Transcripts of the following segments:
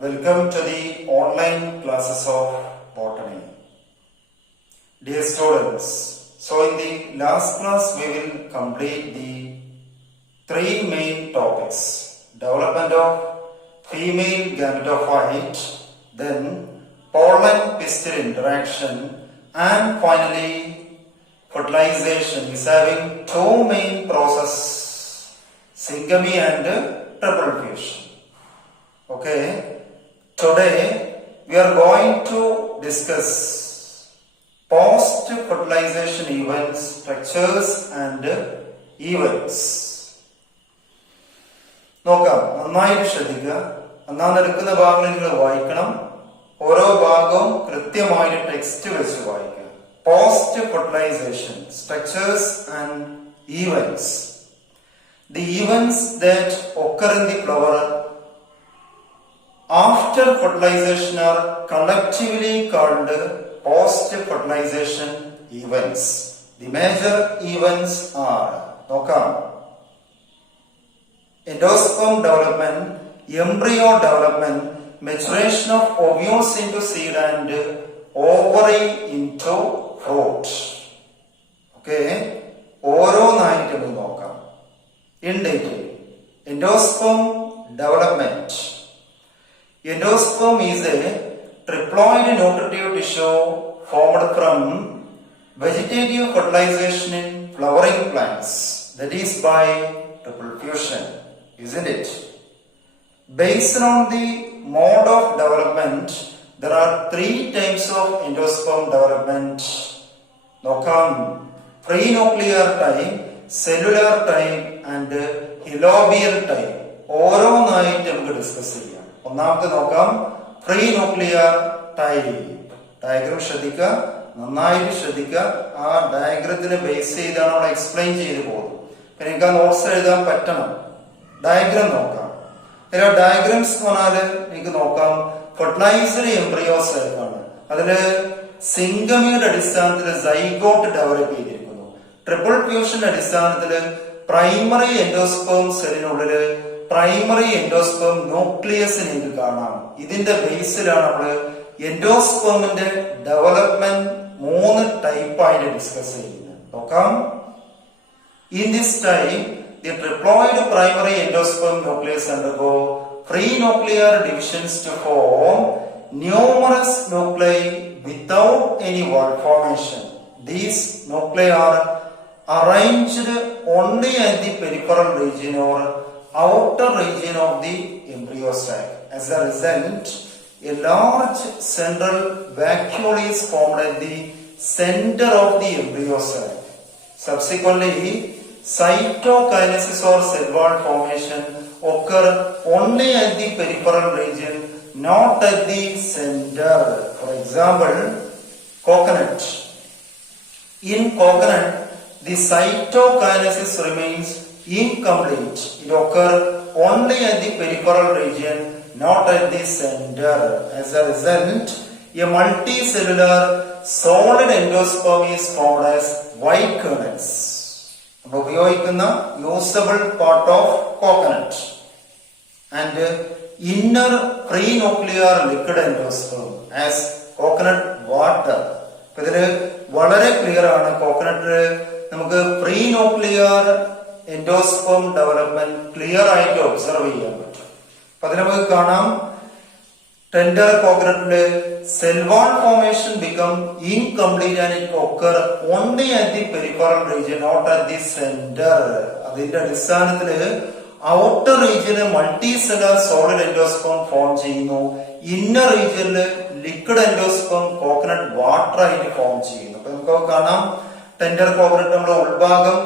Welcome to the online classes of botany. Dear students, so in the last class we will complete the three main topics: development of female gametophyte, then pollen pistil interaction, and finally fertilization is having two main processes: syngamy and triple fusion. Okay. Today we are going to discuss post-fertilization events, structures and events. നോക്കാം, നന്നായിട്ട് ശ്രദ്ധിക്കുക. അന്നാന്നെടുക്കുന്ന ഭാഗങ്ങൾ നിങ്ങൾ വായിക്കണം. ഓരോ ഭാഗവും കൃത്യമായിട്ട് text വെച്ച് വായിക്കുക. Post fertilisation, structures and events. The events that occur in the flower after fertilization are collectively called post-fertilization events. The major events are, നോക്കാം, endosperm development, embryo development, maturation of ovules into seed and ovary into fruit. Okay, ഓരോന്നായിട്ട് നോക്കാം in detail. Endosperm development. Endosperm is a triploid nutritive tissue formed from vegetative fertilization in flowering plants, that is by triple fusion, isn't it? Based on the mode of development, there are three types of endosperm development. Nokam, prenuclear type, cellular type and helobial type. ഓരോന്നായിട്ട് നമുക്ക് discuss ചെയ്യാം. ഒന്നാമത്തെ നോക്കാം, pre nuclear type. Diagram ശ്രദ്ധിക്കുക, നന്നായിട്ട് ശ്രദ്ധിക്കുക. ആ ഡയഗ്രത്തിനെ base ചെയ്താണ് നമ്മൾ എക്സ്പ്ലെയിൻ ചെയ്തു പോകുന്നത്. പിന്നെ എനിക്ക് ആ നോട്ട്സ് എഴുതാൻ പറ്റണം. ഡയഗ്രം നോക്കാം. ഡയഗ്രംസ് എന്ന് പറഞ്ഞാല് എനിക്ക് നോക്കാം, ഫെർട്ടിലൈസർ എംബ്രിയോസ് ആണ്. അതില് സിംഗമിയുടെ അടിസ്ഥാനത്തിൽ സൈഗോട്ട് ഡെവലപ്പ് ചെയ്തിരിക്കുന്നു. ട്രിപ്പിൾ ഫ്യൂഷന്റെ അടിസ്ഥാനത്തില് പ്രൈമറി എൻഡോസ്പേം സെല്ലിനുള്ളില് പ്രൈമറി എൻഡോസ്പേം ന്യൂക്ലിയസ് നിങ്ങൾക്ക് കാണാം. ഇതിന്റെ ബേസിലാണ് നമ്മൾ എൻഡോസ്പേമിന്റെ ഡെവലപ്മെന്റ് മൂന്ന് ടൈപ്പായിട്ട് ഡിസ്കസ് ചെയ്യുന്നത്. നോക്കാം. In this type, the triploid primary endosperm nucleus undergo prenuclear divisions to form numerous nuclei without any wall formation. These nuclei are arranged only at the peripheral region or outer region of the embryo sac. As a result, a large central vacuole is formed at the center of the embryo sac. Subsequently, cytokinesis or cell wall formation occur only at the peripheral region, not at the center. For example, coconut. In coconut, the cytokinesis remains incomplete. It occurs only at the peripheral region, not at the center. As a result, a multicellular solid endosperm is formed as white kernels. ഉപയോഗിക്കുന്ന usable part of coconut and inner prenuclear liquid endosperm as coconut water. ഇതില് വളരെ clear ആണ്. കോക്കനട്ടില് നമുക്ക് prenuclear endosperm development clear ആയിട്ട് observe ചെയ്യാൻ പറ്റും. അപ്പൊ അതിൽ നമുക്ക് കാണാം, ടെൻഡർ കോക്കനട്ടില് cell wall formation become incomplete and it occur only at the peripheral region, not at the centre. അതിന്റെ അടിസ്ഥാനത്തില് ഔട്ടർ റീജിയന് multicellular solid endosperm form ചെയ്യുന്നു. ഇന്നർ റീജിയനില് ലിക്വിഡ് എൻഡോസ്പേം കോക്കനട്ട് വാട്ടർ ആയിട്ട് ഫോം ചെയ്യുന്നു. അപ്പൊ നമുക്ക് കാണാം, ടെൻഡർ കോക്കനട്ട് നമ്മുടെ ഉൾഭാഗം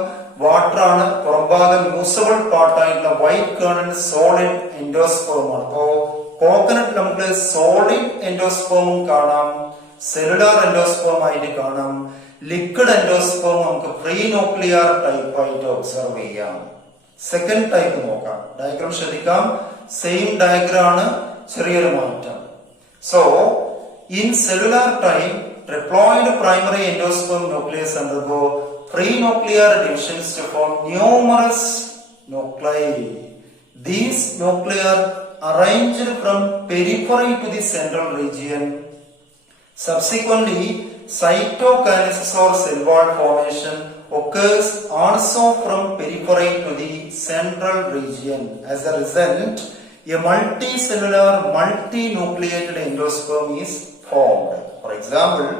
വാട്ടർ ആണ്, പുറംഭാഗം യൂസബിൾ പാർട്ടായിട്ടുള്ള വൈറ്റ് കേർണൽ സോളിഡ് എൻഡോസ്പേം ആണ്. അപ്പോ കോക്കനട്ട് നമുക്ക് സോളിഡ് എൻഡോസ്പേമും കാണാം, സെല്ലുലാർ എൻഡോസ്പേം ആയിട്ട് കാണാം. ലിക്വിഡ് എൻഡോസ്പേം നമുക്ക് പ്രീന്യൂക്ലിയർ ടൈപ്പ് ആയിട്ട് ഒബ്സർവ് ചെയ്യാം. സെക്കൻഡ് ടൈപ്പ് നോക്കാം. ഡയഗ്രാം ശ്രദ്ധിക്കാം, സെയിം ഡയഗ്രാം ആണ്, ചെറിയൊരു മാറ്റം. So in cellular type, triploid primary endosperm nucleus undergo prenuclear divisions to form numerous nuclei. These nuclei are arranged from periphery to the central region. Subsequently, cytokinesis or cell wall formation occurs also from periphery to the central region. As a result, a multicellular, multinucleated endosperm is formed. For example,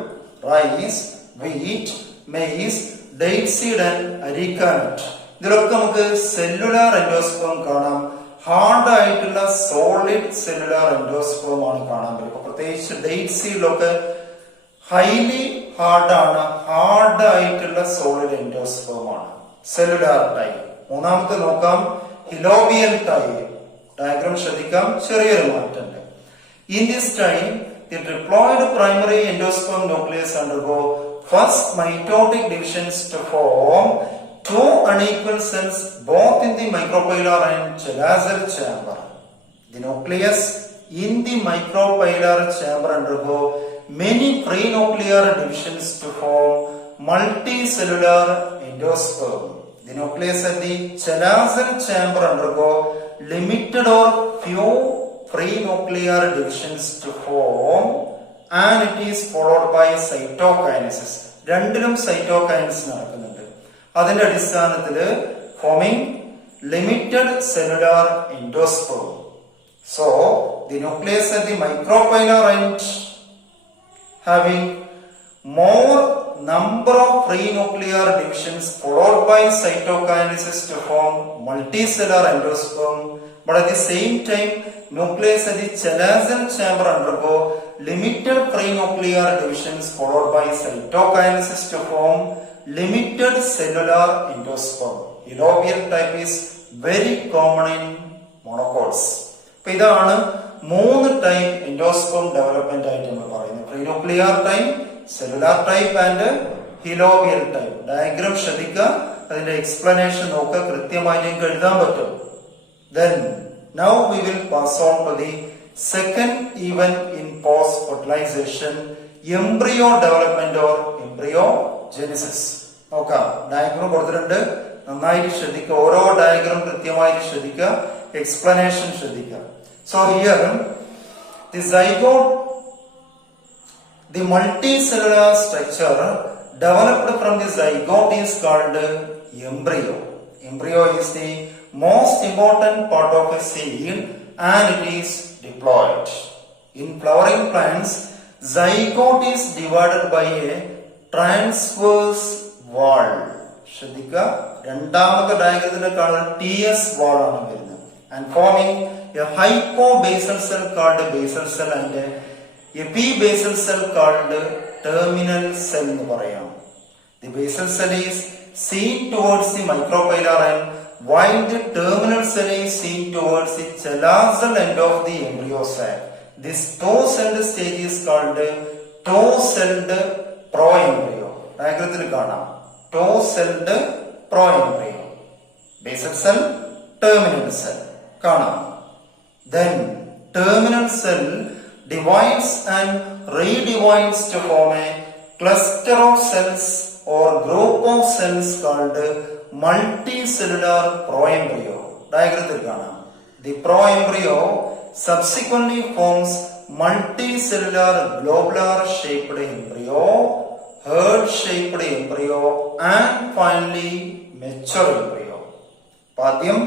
rice, wheat, maize, date seed and areca nut. ഇതിലൊക്കെ നമുക്ക് cellular endosperm കാണാം. Hard ആയിട്ടുള്ള solid cellular endosperm ആണ് കാണാൻ പറ്റും. പ്രത്യേകിച്ച് date സീഡിലൊക്കെ highly ഹാർഡാണ്, hard ആയിട്ടുള്ള solid endosperm ആണ്. Cellular type. മൂന്നാമത്തെ നോക്കാം, ഹിലോബിയൽ ടൈപ്പ്. ഡയഗ്രാം ശ്രദ്ധിക്കാം, ചെറിയൊരു മാറ്റമുണ്ട്. In this time, the triploid primary endosperm nucleus undergo first mitotic divisions to form two unequal cells both in the micropylar and chelazal chamber. The nucleus in the micropylar chamber undergo many prenuclear divisions to form multicellular endosperm. The nucleus at the chelazal chamber undergo limited or few prenuclear divisions to form and it is followed by cytokinesis. രണ്ടിലും cytokinesis നടക്കുന്നുണ്ട്. അതിന്റെ അടിസ്ഥാനത്തില് forming limited cellular endosperm. So, the nucleus at the micropylar end having more number of prenuclear divisions followed by cytokinesis to form multicellular endosperm, but at the same time nucleus at the chelazal chamber undergo limited prenuclear divisions followed by cytokinesis to form limited cellular endosperm. Elovial type is very common in monocots. അപ്പോൾ ഇതാണ് മൂന്ന് type endosperm development ആയിട്ട് നമ്മൾ പറയുന്നത്. Prenuclear type, cellular type and helobial type. Diagram ശ്രദ്ധിക്കുക, അതിന്റെ explanation നോക്കുക, കൃത്യമായി നിങ്ങൾക്ക് എഴുതാൻ പറ്റും. Then now we will pass on to the second event in post fertilization, embryo development or embryogenesis. നോക്കാം, ഡയഗ്രാം കൊടുത്തിട്ടുണ്ട്, നന്നായിട്ട് ശ്രദ്ധിക്കുക. ഓരോ ഡയഗ്രാം കൃത്യമായിട്ട് ശ്രദ്ധിക്കുക, എക്സ്പ്ലനേഷൻ ശ്രദ്ധിക്കുക. So here the zygote, the multicellular structure developed from the zygote is called embryo. Embryo is the most important part of a seed and it is diploid. In flowering plants, zygote is divided by a transverse wall. ശ്രദ്ധിക്കുക, രണ്ടാമത്തെ ഡയഗ്രത്തിലെ കാണുന്ന TS wall ആണ് വരുന്നത്. And forming a hypobasal cell called basal cell and a epibasal cell called terminal cell എന്ന് പറയാം. The basal cell is seen towards the micropylar and while the terminal cell is seen towards the chelazal end of the embryo sac. This toe-celled stage is called toe-celled proembryo. ഡയഗ്രത്തിൽ കാണാം, toe-celled proembryo. Basal cell, terminal cell കാണാം. Then terminal cell divides and redivides to form a cluster of cells or group of cells called multicellular proembryo. ഡയഗ്രത്തിൽ കാണാം. The proembryo subsequently forms multicellular globular shaped embryo, herd shaped embryo and finally mature embryo. ആദ്യം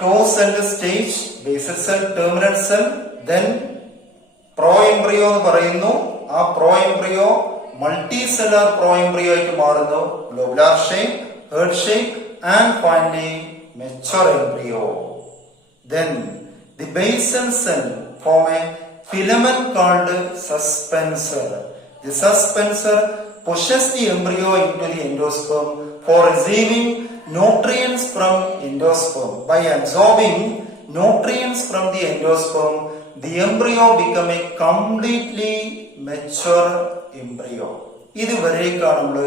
toe-celled stage, basal cell, terminal cell, then proembryo എന്ന് പറയുന്നു. ആ proembryo multicellular proembryo ആയിട്ട് മാറുന്നു, globular shape, herd shape and finally mature embryo. Then the basal cell form a filament called suspensor. The suspensor pushes the embryo into the endosperm for receiving nutrients from endosperm. By absorbing nutrients from the endosperm, the embryo become a completely mature embryo. ഇതുവരേക്കാണ് നമ്മൾ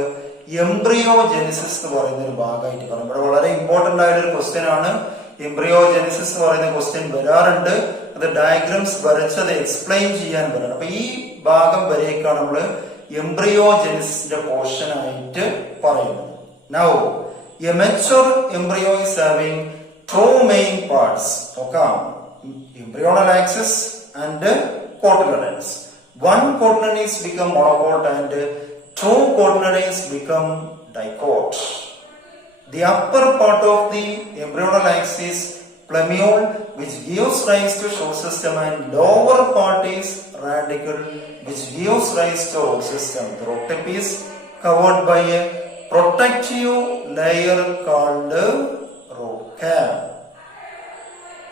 എംബ്രിയോജെനിസിസ് എന്ന് പറയുന്ന ഒരു ഭാഗമായിട്ട് പറയുന്നത്. ഇവിടെ വളരെ important ആയിട്ടൊരു question ആണ്. എംബ്രിയോജെനിസിസ് എന്ന് പറയുന്ന ക്വസ്റ്റ്യൻ വരാറുണ്ട്. അത് ഡയഗ്രാംസ് വരച്ചത് എക്സ്പ്ലെയിൻ ചെയ്യാൻ വരണം. അപ്പൊ ഈ ഭാഗം വരേക്കാണ് നമ്മൾ എംബ്രിയോജെനിസിന്റെ പോർഷൻ ആയിട്ട് പറയുന്നത്. Now, a mature embryo is having two main parts. Okay, embryonal axis and cotyledons. One cotyledons become monocot and two cotyledons become dicot. The upper part of the embryonal axis plumule, which gives rise to short system, and lower part is radicle, which gives rise to root system. The root tip is covered by a protective layer called root cap.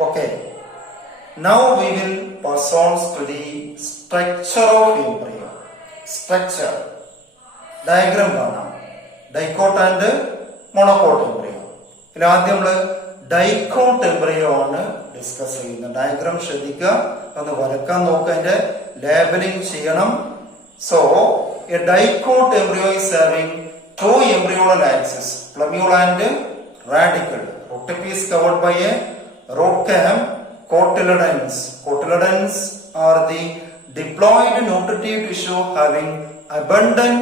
Okay. Now we will pass on to the structure of embryo. Structure. Diagram കാണാം. Dicot and monocot embryo. ഇതിൽ ആദ്യം നമ്മൾ dicot embryo ആണ് discuss ചെയ്യുന്നത്. Diagram ശ്രദ്ധിക്കുക, ഒന്ന് വരക്കാൻ നോക്കുക, അതിന്റെ ലേബലിംഗ് ചെയ്യണം. So a dicot embryo is having two embryonal axis, plumule and radicle. root tip is covered by a root cap. Cotyledons. Cotyledons are the diploid nutritive tissue having abundant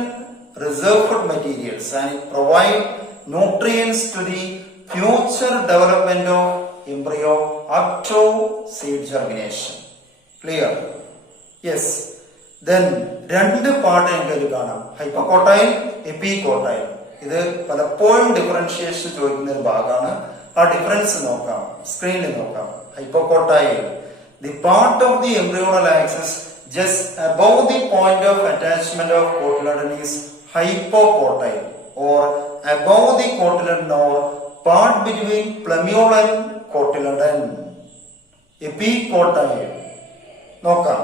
reserved materials, and it provide nutrients to the future development of embryo up to seed germination. Clear? Yes. Then രണ്ട് part എനിക്ക് കാണാം, ഹൈപ്പോകോട്ടൈൽ, എപ്പികോട്ടൈൽ. ഇത് പലപ്പോഴും differentiation ചോദിക്കുന്ന ഒരു ഭാഗമാണ്. ആ difference നോക്കാം, സ്ക്രീനിൽ നോക്കാം. Hypocotyl, the part of the embryonal axis just above the point of attachment of cotyledon is hypocotyl, or above the cotyledon or part between plumule and cotyledon. Epicotyl. Nokam.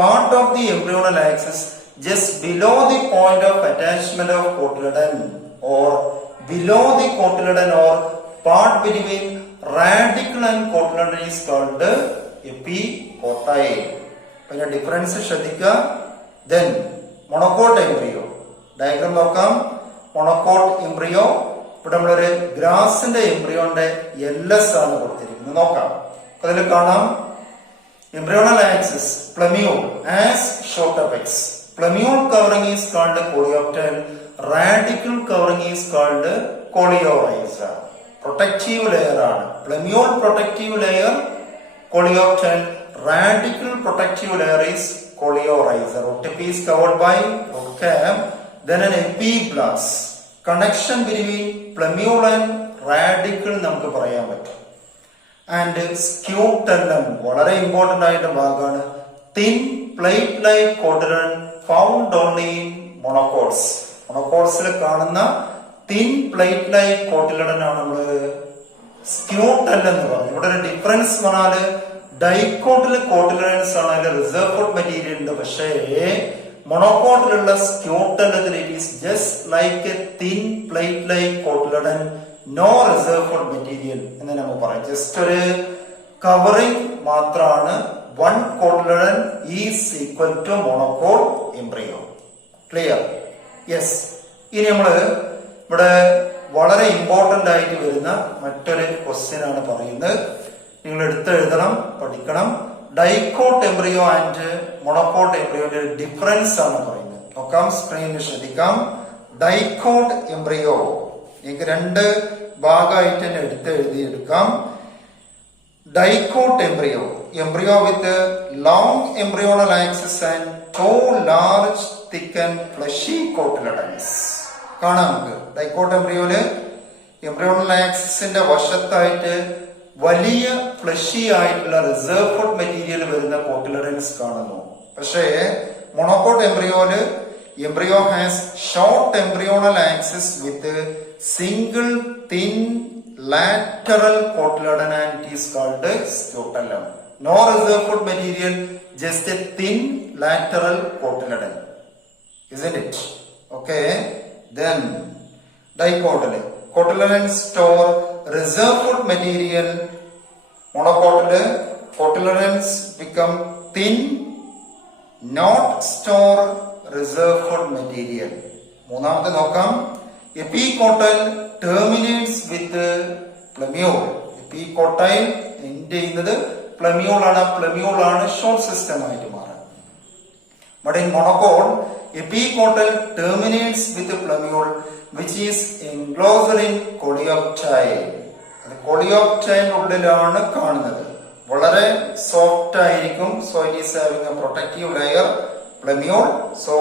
Part of the embryonal axis just below the point of attachment of cotyledon, or below the cotyledon or part between radicle and cotyledon is called epicotyl. പിന്നെ difference ശ്രദ്ധിക്കുക. Then monocot embryo. Diagram നോക്കാം. monocot embryo, ഇവിടെ നമ്മളൊരു ഗ്രാസിന്റെ എംബ്രിയോന്റെ LS ആണ് കൊടുത്തിരിക്കുന്നത്. നോക്കാം, അതിൽ കാണാം embryonal axis plumule as short apex. Plumule covering is called coleoptile. Radical covering is called coleorhiza. Protective layer ആണ്. Plumule protective layer, coleoptile. Radical protective layer is coleorhiza. Root tip is covered by root cap. Then an epiblast. Connection between plumule and radical നമുക്ക് പറയാൻ പറ്റും. And scutellum, വളരെ important ആയിട്ട് ഭാഗമാണ്. Thin plate-like cotyledon found only in monocots. Monocots-ൽ കാണുന്ന thin plate like കോട്ടിലഡൻ ആണ് നമ്മള് സ്ക്യൂട്ടൽ എന്ന് പറയുന്നത്. ഇവിടെ ഒരു ഡിഫറൻസ് പറഞ്ഞാല് ഡൈക്കോട്ടില് കോട്ടിലഡൻസ് ആണ്, അതിൽ റിസർവ്ഡ് മെറ്റീരിയൽ ഉണ്ട്. പക്ഷേ മൊണോക്കോട്ടിലുള്ള സ്ക്യൂട്ടലത്തിൽ it is just like a thin plate like cotyledon, no reserved material എന്ന് നമ്മൾ പറയും. ജസ്റ്റ് ഒരു കവറിംഗ് മാത്രമാണ്. One cotyledon is equal to monocot embryo. Clear? Yes. ഇനി നമ്മള് ഇവിടെ വളരെ ഇമ്പോർട്ടന്റ് ആയിട്ട് വരുന്ന മറ്റൊരു ക്വസ്റ്റ്യൻ ആണ് പറയുന്നത്. നിങ്ങൾ എടുത്തെഴുതണം, പഠിക്കണം. ഡൈക്കോട്ട് എംബ്രിയോ ആൻഡ് മൊണോക്കോട്ട് എംബ്രിയോയുടെ ഡിഫറൻസ് ആണ് പറയുന്നത്. നോക്കാം, സ്ക്രീനിൽ ശ്രദ്ധിക്കാം. ഡൈക്കോട്ട് എംബ്രിയോ നിങ്ങൾക്ക് രണ്ട് ഭാഗമായിട്ട് തന്നെ എടുത്തെഴുതിയെടുക്കാം. Dicot embryo, embryo with a long embryonal axis and two large, thick and fleshy cotyledons. കാണാം നമുക്ക് ഡൈക്കോട്ട് എംബ്രിയോയില് എംബ്രിയോണൽ ആക്സിസിന്റെ വശത്തായിട്ട് വലിയ ഫ്ലഷി ആയിട്ടുള്ള റിസർവ്ഡ് മെറ്റീരിയൽ വരുന്ന കോട്ടിലഡൻസ് കാണുന്നു. പക്ഷേ മൊണോക്കോട്ട് എംബ്രിയോയില് embryo has short embryonal axis with a single thin lateral cotyledon and it is called scutellum. No reserved material, just a thin lateral cotyledon, isn't it? Okay. Then dicotyl cotyledons store reserved material. Monocotyl cotyledons become thin, not store reserved material. മൂന്നാമത്തെ നോക്കാം. Epicotyl terminates with plumule. Epicotyl end ചെയ്യുന്നത് plumule ആണ്. plumule ആണ് short system ആയിട്ട് മാറുന്നത്. But in monocot, epicotyl terminates with plumule which is enclosed in coleoptile. അത് കോളിയോപ്റ്റൈനുള്ളിലാണ് കാണുന്നത്. വളരെ സോഫ്റ്റ് ആയിരിക്കും. So it is having A protective layer plumule. So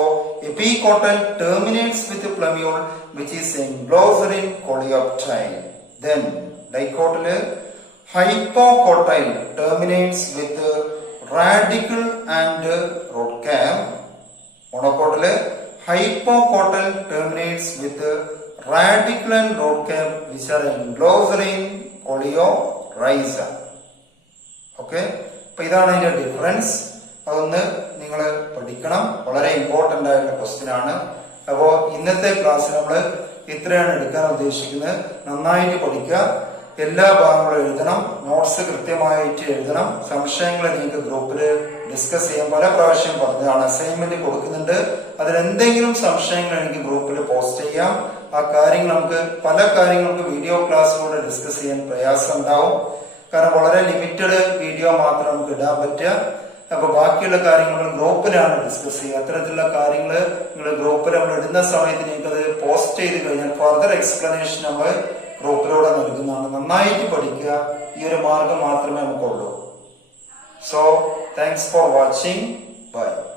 epicotyl terminates with the plumule which is enclosed in coleoptile. Then dicotyl hypocotyl terminates with radicle and root cap. Monocotyl hypocotyl terminates with radicle and root cap which are enclosed in coleorhiza. Okay, അപ്പോൾ ഇതാണ് ഇതിന്റെ difference. അതൊന്ന് നിങ്ങൾ പഠിക്കണം. വളരെ important ആയിട്ടുള്ള question ആണ്. അപ്പോൾ ഇന്നത്തെ ക്ലാസ് നമ്മൾ ഇത്രയാണ് എടുക്കാൻ ഉദ്ദേശിക്കുന്നത്. നന്നായിട്ട് പഠിക്കുക. എല്ലാ ഭാഗങ്ങളും എഴുതണം. നോട്ട്സ് കൃത്യമായിട്ട് എഴുതണം. സംശയങ്ങൾ നിങ്ങൾക്ക് ഗ്രൂപ്പിൽ ഡിസ്കസ് ചെയ്യാൻ പല പ്രാവശ്യം പറഞ്ഞതാണ്. അസൈൻമെന്റ് കൊടുക്കുന്നുണ്ട്. അതിലെന്തെങ്കിലും സംശയങ്ങൾ എനിക്ക് ഗ്രൂപ്പിൽ പോസ്റ്റ് ചെയ്യാം. ആ കാര്യങ്ങൾ നമുക്ക് പല കാര്യങ്ങൾക്ക് വീഡിയോ ക്ലാസ്സിലൂടെ ഡിസ്കസ് ചെയ്യാൻ പ്രയാസം ഉണ്ടാവും. കാരണം വളരെ ലിമിറ്റഡ് വീഡിയോ മാത്രം നമുക്ക് ഇടാൻ പറ്റുക. അപ്പൊ ബാക്കിയുള്ള കാര്യങ്ങൾ ഗ്രൂപ്പിലാണ് ഡിസ്കസ് ചെയ്യുക. അത്തരത്തിലുള്ള കാര്യങ്ങൾ നിങ്ങൾ ഗ്രൂപ്പിൽ നമ്മൾ ഇടുന്ന സമയത്ത് നിങ്ങൾക്കത് പോസ്റ്റ് ചെയ്ത് കഴിഞ്ഞാൽ ഫർദർ എക്സ്പ്ലനേഷൻ നമ്മൾ ഗ്രൂപ്പിലൂടെ നൽകുന്നതാണ്. നന്നായിട്ട് പഠിക്കുക. ഈ ഒരു മാർഗം മാത്രമേ നമുക്കുള്ളൂ. So thanks for watching. By.